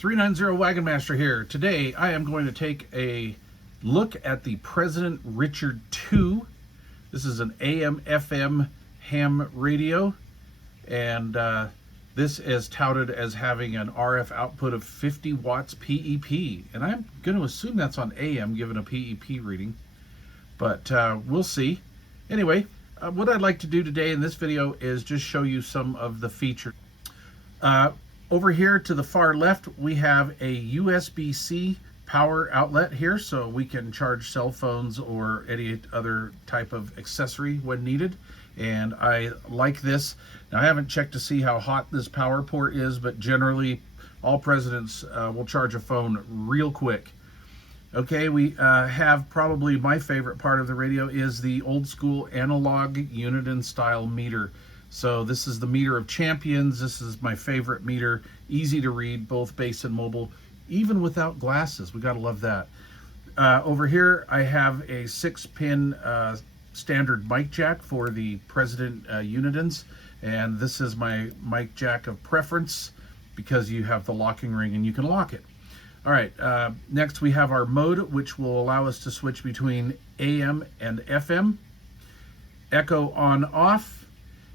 390 Wagon Master here. Today I am going to take a look at the President Richard II. This is an AM FM ham radio, and this is touted as having an RF output of 50 watts PEP, and I'm going to assume that's on AM given a PEP reading, but we'll see. Anyway, what I'd like to do today in this video is just show you some of the features. Over here to the far left, we have a USB-C power outlet here, so we can charge cell phones or any other type of accessory when needed. And I like this. Now, I haven't checked to see how hot this power port is, but generally all presidents will charge a phone real quick. Okay, we have probably my favorite part of the radio is the old school analog Uniden style meter. So this is the meter of champions. This is my favorite meter. Easy to read, both base and mobile, even without glasses. We gotta love that. Over here, I have a 6-pin standard mic jack for the President Unidens. And this is my mic jack of preference because you have the locking ring and you can lock it. All right, next we have our mode, which will allow us to switch between AM and FM. Echo on off,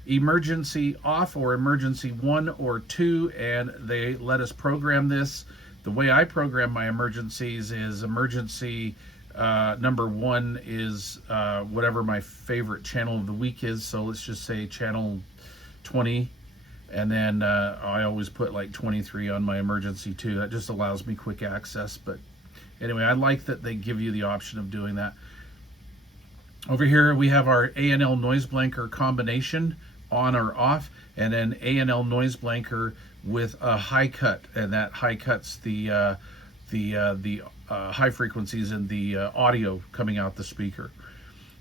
emergency off or emergency 1 or 2, and they let us program this. The way I program my emergencies is emergency number 1 is whatever my favorite channel of the week is. So let's just say channel 20, and then I always put like 23 on my emergency 2. That just allows me quick access. But anyway, I like that they give you the option of doing that. Over here we have our A&L noise blanker combination, on or off, and then A&L noise blanker with a high cut, and that high cuts the high frequencies in the audio coming out the speaker.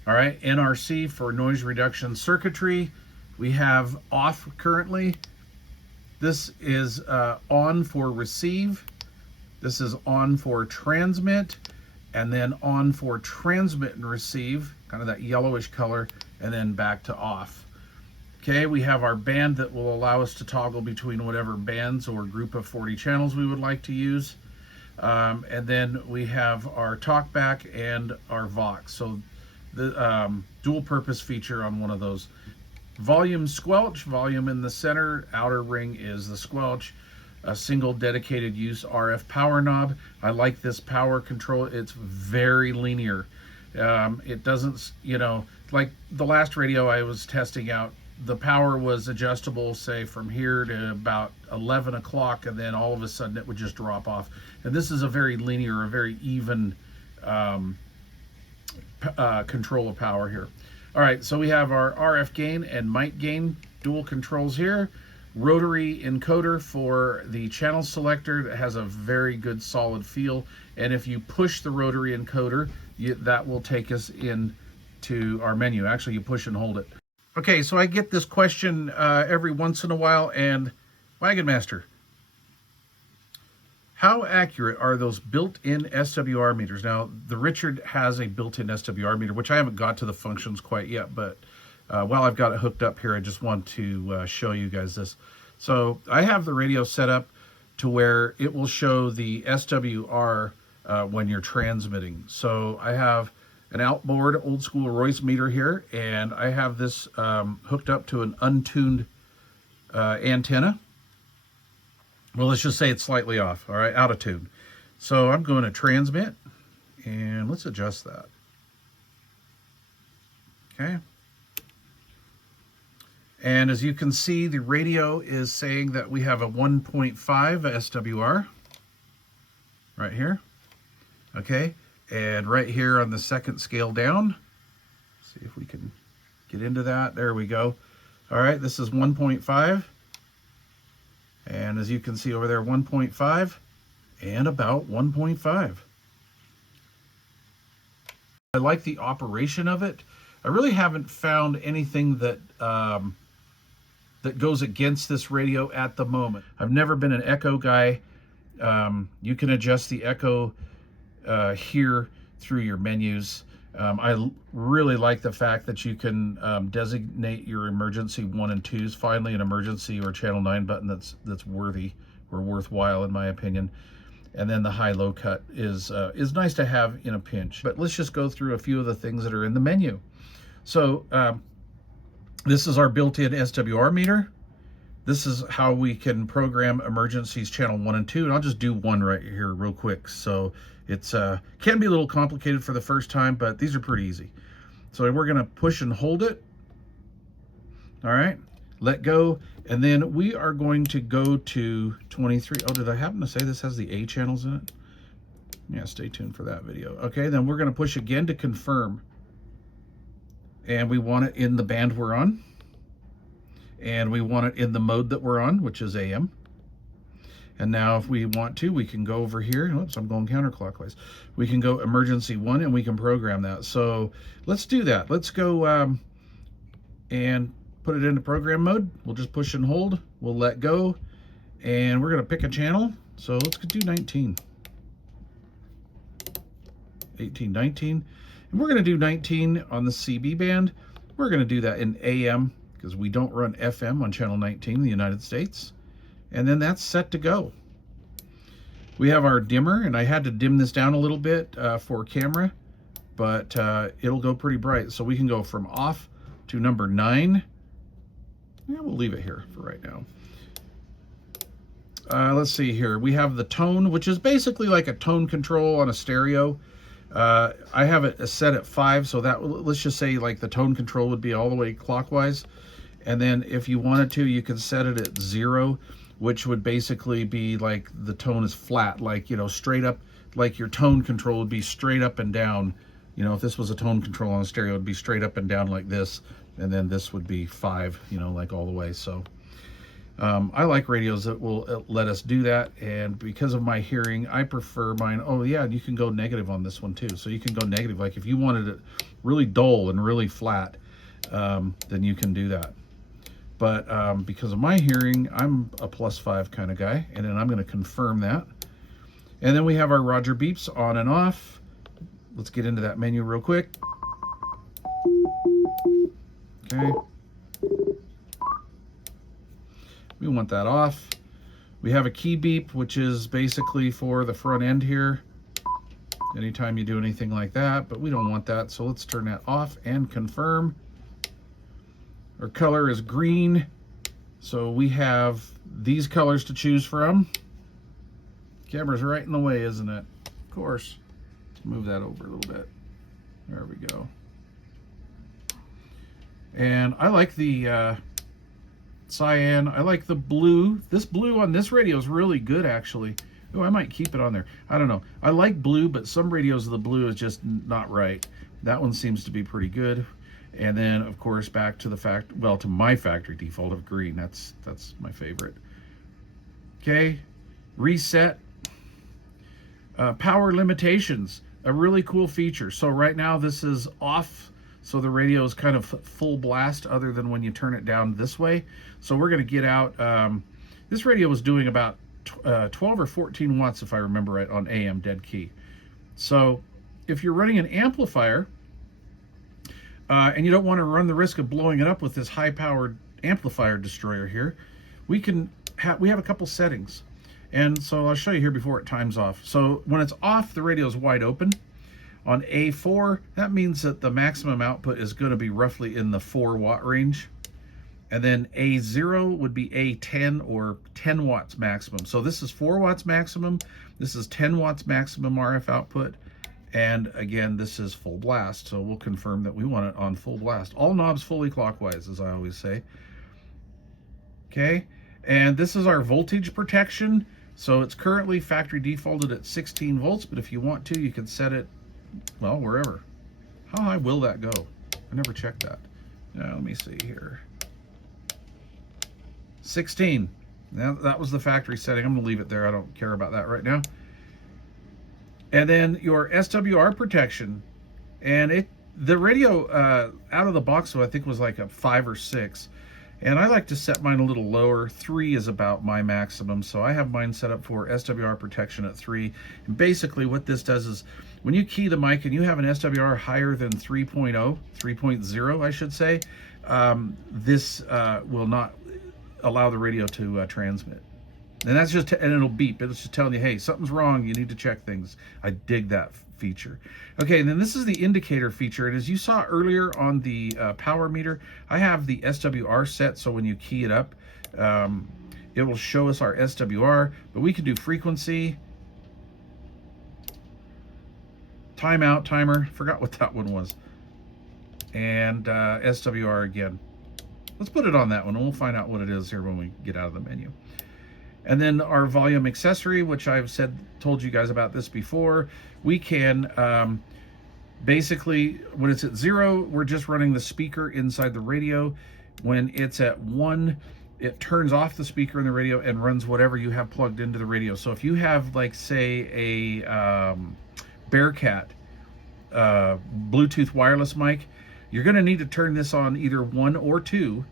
All right, NRC for noise reduction circuitry. We have off currently. This is on for receive. This is on for transmit, and then on for transmit and receive, kind of that yellowish color, and then back to off. Okay, we have our band that will allow us to toggle between whatever bands or group of 40 channels we would like to use. And then we have our talkback and our Vox. So the dual purpose feature on one of those. Volume squelch, volume in the center, outer ring is the squelch. A single dedicated use RF power knob. I like this power control. It's very linear. It doesn't, like the last radio I was testing out, the power was adjustable, say from here to about 11 o'clock, and then all of a sudden it would just drop off. And this is a very linear, a very even control of power here. All right, so we have our RF gain and mic gain dual controls here. Rotary encoder for the channel selector that has a very good solid feel. And if you push the rotary encoder, that will take us into our menu. Actually, you push and hold it. Okay, so I get this question every once in a while, and Wagon Master, how accurate are those built-in SWR meters? Now, the Richard has a built-in SWR meter, which I haven't got to the functions quite yet, but while I've got it hooked up here, I just want to show you guys this. So I have the radio set up to where it will show the SWR when you're transmitting. So I have an outboard old school Royce meter here, and I have this hooked up to an untuned antenna. Well, let's just say it's slightly off, all right, out of tune. So I'm going to transmit, and let's adjust that. Okay. And as you can see, the radio is saying that we have a 1.5 SWR right here. Okay. And right here on the second scale down, see if we can get into that. There we go. All right, this is 1.5. And as you can see over there, 1.5 and about 1.5. I like the operation of it. I really haven't found anything that that goes against this radio at the moment. I've never been an echo guy. You can adjust the echo here through your menus. I really like the fact that you can designate your emergency 1 and 2s. Finally, an emergency or channel 9 button that's worthy were worthwhile in my opinion. And then the high-low cut is nice to have in a pinch. But let's just go through a few of the things that are in the menu. So this is our built-in SWR meter. This is how we can program emergencies channel 1 and 2. And I'll just do one right here real quick. So it's can be a little complicated for the first time, but these are pretty easy. So we're going to push and hold it. All right, let go. And then we are going to go to 23. Oh, did I happen to say this has the A channels in it? Yeah, stay tuned for that video. Okay, then we're going to push again to confirm. And we want it in the band we're on. And we want it in the mode that we're on, which is AM. And now if we want to, we can go over here. Oops, I'm going counterclockwise. We can go emergency 1 and we can program that. So let's do that. Let's go and put it into program mode. We'll just push and hold. We'll let go. And we're going to pick a channel. So let's do 19. 18, 19. And we're going to do 19 on the CB band. We're going to do that in AM because we don't run FM on channel 19 in the United States. And then that's set to go. We have our dimmer, and I had to dim this down a little bit for camera, but it'll go pretty bright. So we can go from off to number 9. Yeah, we'll leave it here for right now. Let's see here. We have the tone, which is basically like a tone control on a stereo. I have it set at 5, so that, let's just say like the tone control would be all the way clockwise. And then if you wanted to, you can set it at 0, which would basically be like the tone is flat, like, you know, straight up, like your tone control would be straight up and down. You know, if this was a tone control on a stereo, it would be straight up and down like this. And then this would be 5, you know, like all the way. So I like radios that will let us do that. And because of my hearing, I prefer mine. Oh yeah, you can go negative on this one too. So you can go negative. Like if you wanted it really dull and really flat, then you can do that. But because of my hearing, I'm a +5 kind of guy. And then I'm going to confirm that. And then we have our Roger beeps on and off. Let's get into that menu real quick. Okay. We want that off. We have a key beep, which is basically for the front end here. Anytime you do anything like that, but we don't want that. So let's turn that off and confirm. Our color is green. So we have these colors to choose from. Camera's right in the way, isn't it? Of course. Let's move that over a little bit. There we go. And I like the cyan. I like the blue. This blue on this radio is really good, actually. Oh, I might keep it on there. I don't know. I like blue, but some radios, the blue is just not right. That one seems to be pretty good. And then, of course, back to the to my factory default of green. That's my favorite. Okay, reset. Power limitations, a really cool feature. So right now this is off. So the radio is kind of full blast other than when you turn it down this way. So we're going to get out. This radio was doing about 12 or 14 watts, if I remember right, on AM dead key. So if you're running an amplifier and you don't want to run the risk of blowing it up with this high-powered amplifier destroyer here, we have a couple settings. And so I'll show you here before it times off. So when it's off, the radio is wide open. On A4, that means that the maximum output is going to be roughly in the 4 watt range. And then A0 would be A10 or 10 watts maximum. So this is 4 watts maximum. This is 10 watts maximum RF output. And again, this is full blast. So we'll confirm that we want it on full blast. All knobs fully clockwise, as I always say. Okay, and this is our voltage protection. So it's currently factory defaulted at 16 volts, but if you want to, you can set it, well, wherever. How high will that go? I never checked that. Now, let me see here. 16. Now, that was the factory setting. I'm going to leave it there. I don't care about that right now. And then your SWR protection. And the radio out of the box, so I think was like a 5 or 6. And I like to set mine a little lower. 3 is about my maximum. So I have mine set up for SWR protection at 3. And basically what this does is when you key the mic and you have an SWR higher than 3.0, I should say, this will not allow the radio to transmit. And that's just, and it'll beep. It's just telling you, hey, something's wrong. You need to check things. I dig that feature. Okay, and then this is the indicator feature. And as you saw earlier on the power meter, I have the SWR set. So when you key it up, it will show us our SWR, but we can do frequency, timeout, timer, forgot what that one was, and SWR again. Let's put it on that one, and we'll find out what it is here when we get out of the menu. And then our volume accessory, which I've told you guys about this before, we can basically, when it's at 0, we're just running the speaker inside the radio. When it's at 1, it turns off the speaker in the radio and runs whatever you have plugged into the radio. So if you have, like, say, a Bearcat Bluetooth wireless mic, you're going to need to turn this on either 1 or 2,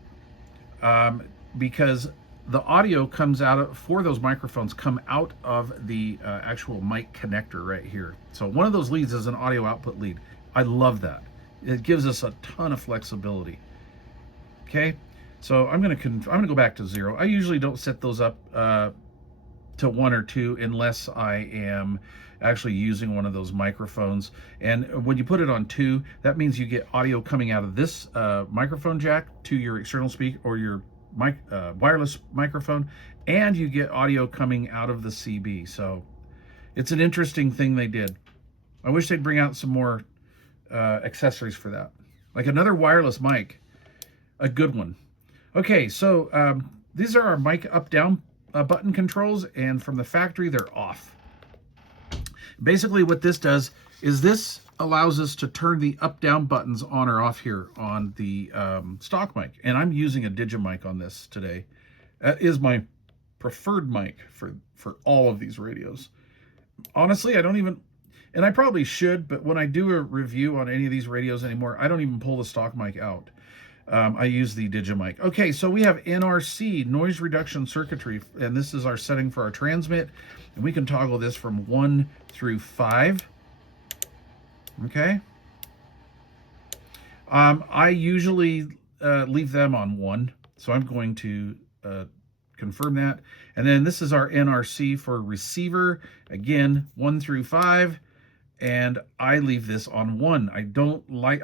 because the audio comes out for those microphones come out of the actual mic connector right here. So one of those leads is an audio output lead. I love that. It gives us a ton of flexibility. Okay, so I'm gonna go back to 0. I usually don't set those up to 1 or 2 unless I am actually using one of those microphones. And when you put it on 2, that means you get audio coming out of this microphone jack to your external speaker or your wireless microphone, and you get audio coming out of the CB. So it's an interesting thing they did. I wish they'd bring out some more accessories for that, like another wireless mic, a good one. Okay, so these are our mic up down button controls, and from the factory they're off. Basically what this does is this allows us to turn the up down buttons on or off here on the stock mic, and I'm using a Digimic on this today. That is my preferred mic for all of these radios. Honestly, I don't even, and I probably should, but when I do a review on any of these radios anymore, I don't even pull the stock mic out. I use the Digimic. Okay, so we have NRC, noise reduction circuitry, and this is our setting for our transmit, and we can toggle this from 1 through 5. Okay. I usually leave them on 1, so I'm going to confirm that. And then this is our NRC for receiver, again 1 through 5, and I leave this on 1.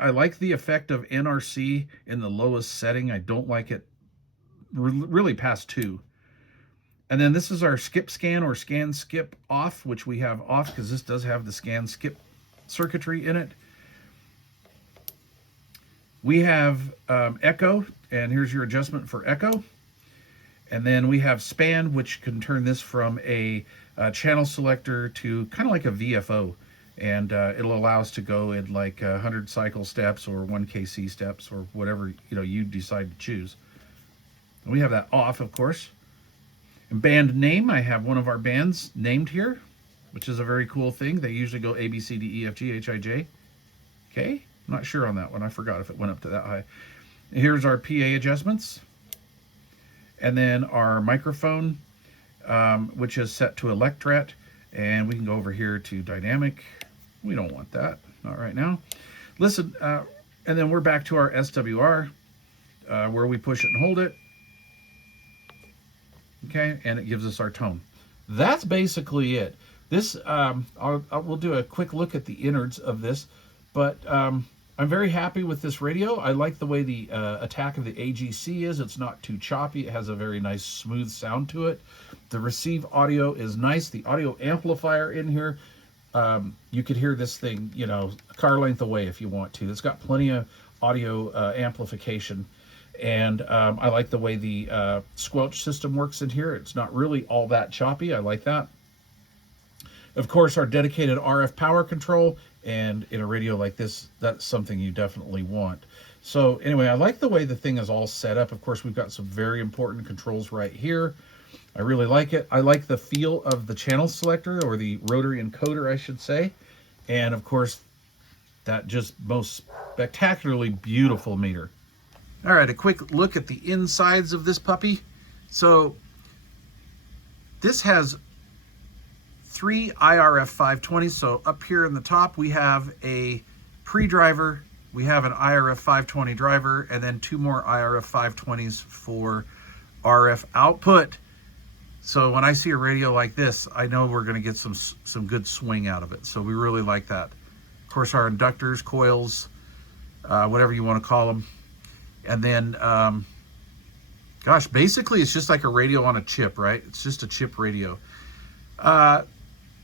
I like the effect of NRC in the lowest setting. I don't like it really past 2. And then this is our skip scan or scan skip off, which we have off because this does have the scan skip circuitry in it. We have echo, and here's your adjustment for echo. And then we have span, which can turn this from a channel selector to kind of like a VFO. And it'll allow us to go in like 100 cycle steps or 1 kc steps or whatever you decide to choose. And we have that off, of course. And band name, I have one of our bands named here, which is a very cool thing. They usually go A, B, C, D, E, F, G, H, I, J, K. I'm not sure on that one. I forgot if it went up to that high. Here's our PA adjustments. And then our microphone, which is set to Electret. And we can go over here to dynamic. We don't want that, not right now. Listen, and then we're back to our SWR, where we push it and hold it. Okay, and it gives us our tone. That's basically it. This, we'll do a quick look at the innards of this, but I'm very happy with this radio. I like the way the attack of the AGC is. It's not too choppy. It has a very nice smooth sound to it. The receive audio is nice. The audio amplifier in here, you could hear this thing, a car length away if you want to. It's got plenty of audio amplification. And I like the way the squelch system works in here. It's not really all that choppy. I like that. Of course, our dedicated RF power control, and in a radio like this, that's something you definitely want. So anyway, I like the way the thing is all set up. Of course, we've got some very important controls right here. I really like it. I like the feel of the channel selector, or the rotary encoder, I should say. And of course, that just most spectacularly beautiful meter. All right, a quick look at the insides of this puppy. So this has 3 IRF 520s. So up here in the top, we have a pre-driver, we have an IRF 520 driver, and then 2 more IRF 520s for RF output. So when I see a radio like this, I know we're going to get some good swing out of it. So we really like that. Of course, our inductors, coils, whatever you want to call them. And then, gosh, basically it's just like a radio on a chip, right? It's just a chip radio. I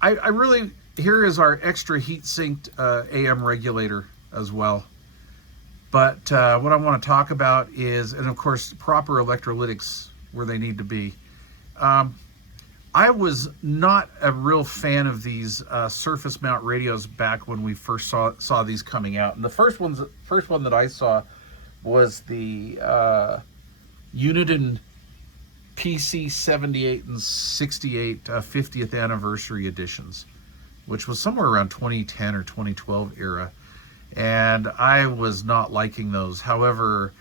really, here is our extra heat sinked AM regulator as well. But what I want to talk about is, and of course, proper electrolytics where they need to be. I was not a real fan of these surface mount radios back when we first saw these coming out. And the first one that I saw was the Uniden PC 78 and 68 50th anniversary editions, which was somewhere around 2010 or 2012 era. And I was not liking those. However,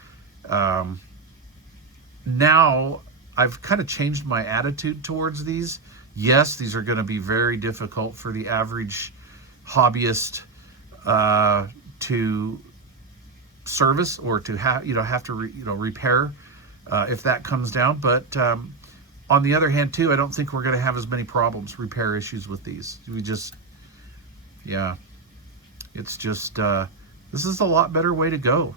now I've kind of changed my attitude towards these. Yes, these are going to be very difficult for the average hobbyist to service or to have to repair if that comes down. But on the other hand, too, I don't think we're going to have as many repair issues with these. It's just this is a lot better way to go.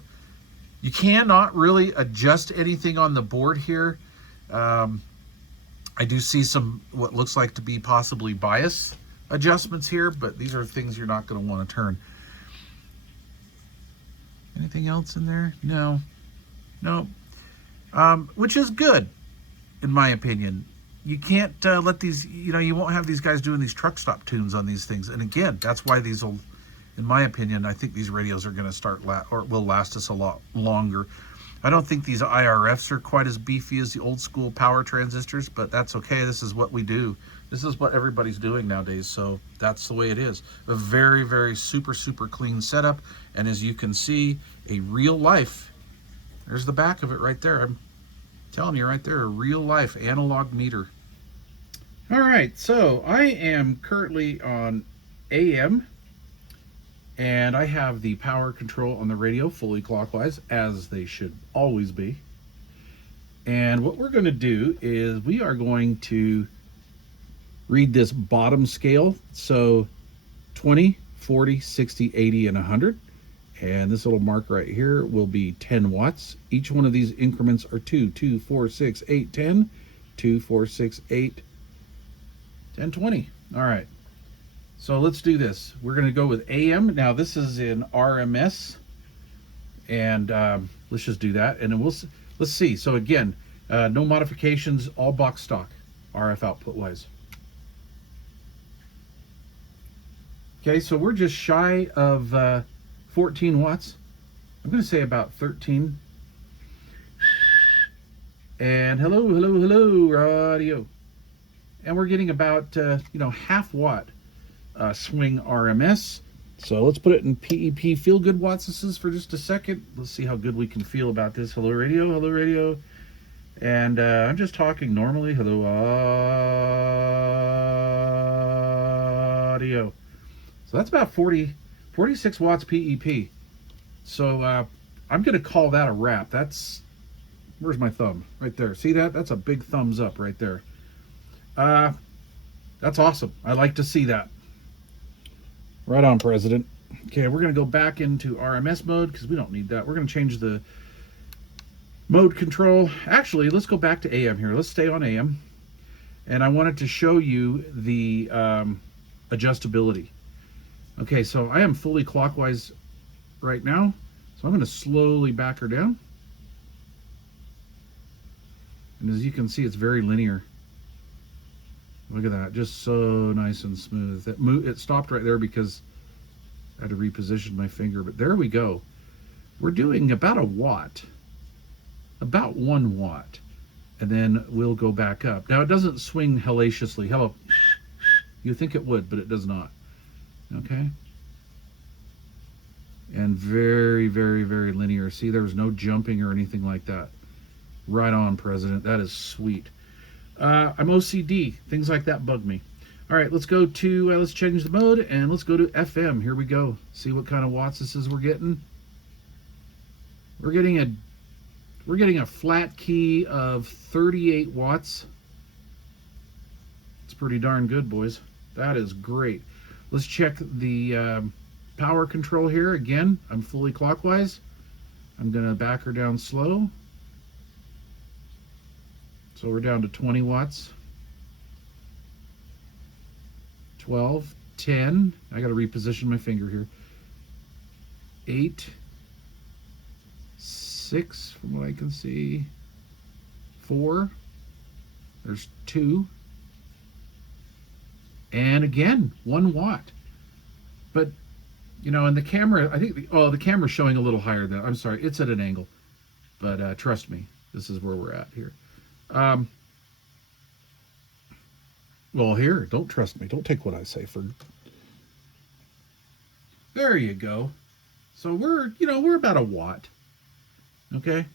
You cannot really adjust anything on the board here. I do see some what looks like to be possibly bias adjustments here, but these are things you're not going to want to turn. Anything else in there? No. Which is good, in my opinion. You can't let these, you won't have these guys doing these truck stop tunes on these things. And again, that's why these will, in my opinion, I think these radios are going to will last us a lot longer. I don't think these IRFs are quite as beefy as the old school power transistors, but that's okay. This is what we do. This is what everybody's doing nowadays, so that's the way it is. A very, very super, super clean setup, and as you can see, a real life, there's the back of it right there. I'm telling you right there, a real life analog meter. All right, so I am currently on AM, and I have the power control on the radio fully clockwise, as they should always be. And what we're going to do is we are going to read this bottom scale. So 20, 40, 60, 80, and 100. And this little mark right here will be 10 watts. Each one of these increments are 2, 2, 4, 6, 8, 10. 2, 4, 6, 8, 10, 20. All right. So let's do this. We're going to go with AM. Now this is in RMS, and let's just do that, and then let's see. So again, no modifications, all box stock, RF output wise. Okay, so we're just shy of 14 watts. I'm going to say about 13. And hello, radio. And we're getting about half watt. Swing RMS. So let's put it in PEP feel good watts. This is for just a second. Let's see how good we can feel about this. Hello radio. And I'm just talking normally. Hello audio. So that's about 46 watts PEP. So I'm going to call that a wrap. Where's my thumb? Right there. See that? That's a big thumbs up right there. That's awesome. I like to see that. Right on, President. Okay, we're going to go back into RMS mode because we don't need that. We're going to change the mode control. Actually, let's go back to AM here. Let's stay on AM. And I wanted to show you the adjustability. Okay, so I am fully clockwise right now. So I'm going to slowly back her down. And as you can see, it's very linear. Look at that, just so nice and smooth. It stopped right there because I had to reposition my finger, but there we go. We're doing about a watt, about 1 watt, and then we'll go back up. Now it doesn't swing hellaciously. Hello, you think it would, but it does not. Okay. And very, very, very linear. See, there was no jumping or anything like that. Right on, President. That is sweet. I'm OCD. Things like that bug me. All right, let's go to, let's change the mode, and let's go to FM. Here we go. See what kind of watts this is we're getting. We're getting a flat key of 38 watts. pretty darn good, boys. That is great. Let's check the power control here. Again, I'm fully clockwise. I'm going to back her down slow. So we're down to 20 watts. 12, 10. I got to reposition my finger here. 8, 6 from what I can see. 4. There's 2. And again, 1 watt. But, you know, in the camera, I think, the camera's showing a little higher than, I'm sorry, it's at an angle. But trust me, this is where we're at here. Well, here, don't trust me. Don't take what I say for... There you go. So we're about a watt. Okay?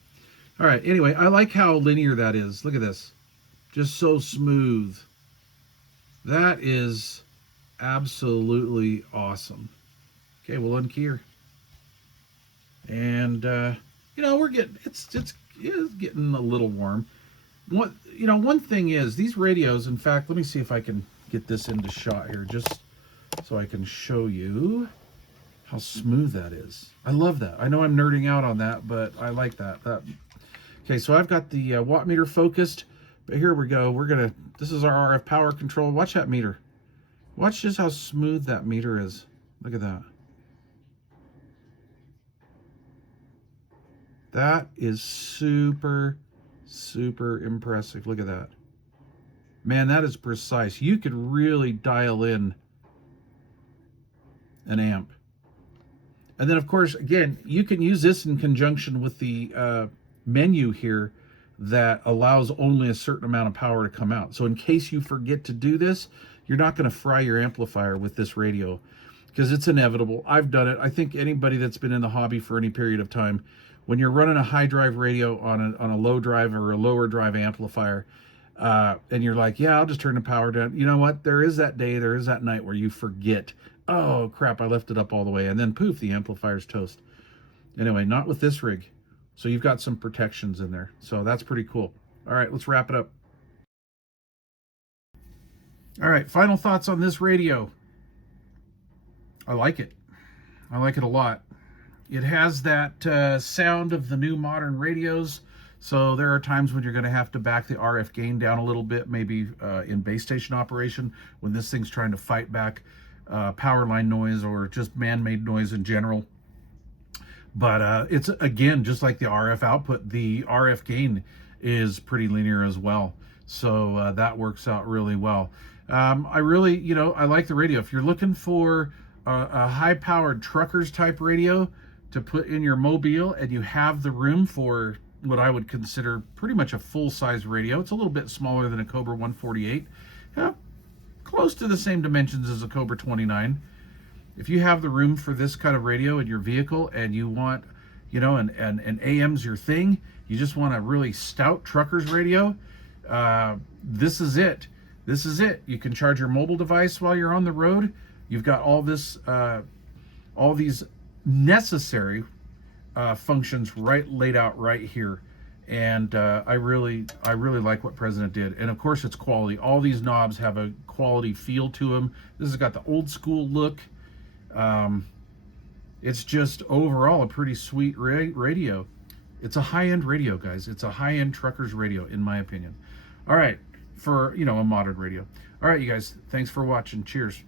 All right, anyway, I like how linear that is. Look at this. Just so smooth. That is absolutely awesome. Okay, we'll unkey her. And, we're getting, it's getting a little warm. One thing is, these radios, in fact, let me see if I can get this into shot here, just so I can show you how smooth that is. I love that. I know I'm nerding out on that, but I like that. Okay, so I've got the watt meter focused, but here we go. This is our RF power control. Watch that meter. Watch just how smooth that meter is. Look at that. That is super, super impressive. Look at that. Man, that is precise. You could really dial in an amp. And then, of course, again, you can use this in conjunction with the menu here that allows only a certain amount of power to come out. So in case you forget to do this, you're not going to fry your amplifier with this radio, because it's inevitable. I've done it. I think anybody that's been in the hobby for any period of time, when you're running a high drive radio on a low drive or a lower drive amplifier, and you're like, yeah, I'll just turn the power down. You know what? There is that day, there is that night where you forget, oh crap, I left it up all the way, and then poof, the amplifier's toast. Anyway, not with this rig. So you've got some protections in there. So that's pretty cool. All right, let's wrap it up. All right, final thoughts on this radio. I like it. I like it a lot. It has that sound of the new modern radios. So there are times when you're going to have to back the RF gain down a little bit, maybe in base station operation, when this thing's trying to fight back power line noise or just man-made noise in general. But it's, again, just like the RF output, the RF gain is pretty linear as well. So that works out really well. I really, I like the radio. If you're looking for a high-powered truckers type radio to put in your mobile, and you have the room for what I would consider pretty much a full-size radio. It's a little bit smaller than a Cobra 148. Close to the same dimensions as a Cobra 29. If you have the room for this kind of radio in your vehicle, and you want, and AM's your thing, you just want a really stout trucker's radio, this is it. This is it. You can charge your mobile device while you're on the road. You've got all this, all these necessary functions laid out right here. And I really like what President did. And of course, it's quality. All these knobs have a quality feel to them. This has got the old school look. It's just overall a pretty sweet radio. It's a high-end radio, guys. It's a high-end trucker's radio, in my opinion. All right, for, a modern radio. All right, you guys, thanks for watching. Cheers.